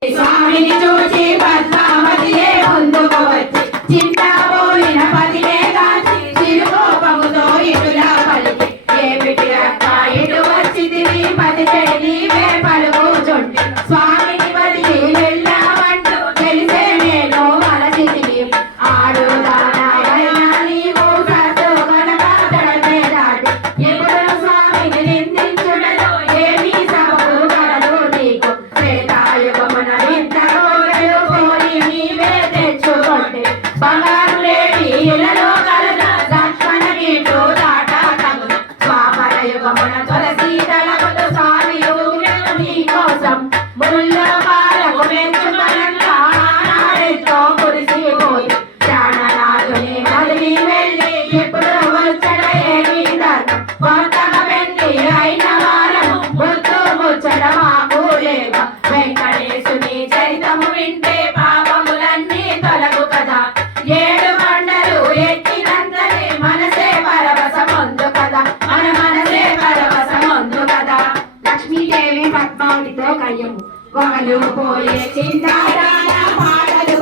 It's Swami, Swami, Swami, Swami, Swami, Violano వాళ్ళు పోయే చింతారాణ పాటలు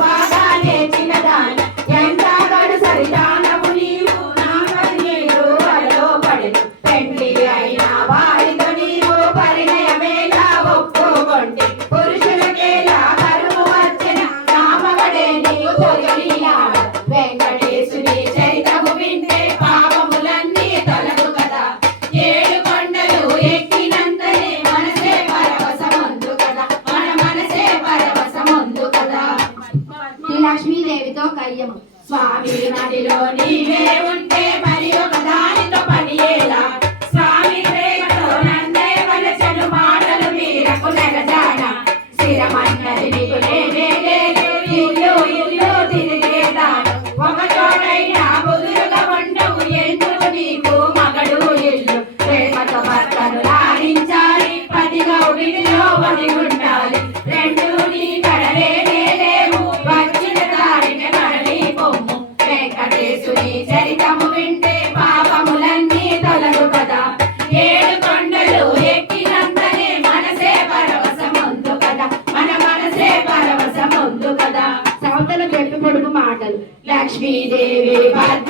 లక్ష్మీదేవితో కయ్యము స్వామి నదిలో నీవే ఉంటే మరి ఒక దానితో పనియేలా Vive, vive,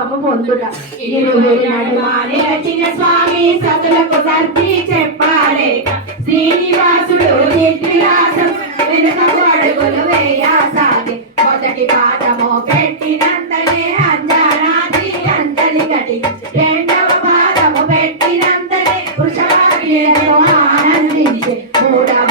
రూపము పొందుట. స్వామి సతులకు సర్ది చెప్పాలే. శ్రీనివాసుడు నిర్విలాసం వెనుకకు అడుగులు మొదటి పాదము పెట్టినంతనే అంజనాది అంజలి గటి రెండవ పాదము పెట్టినంతనే ఆనందించే మూడవ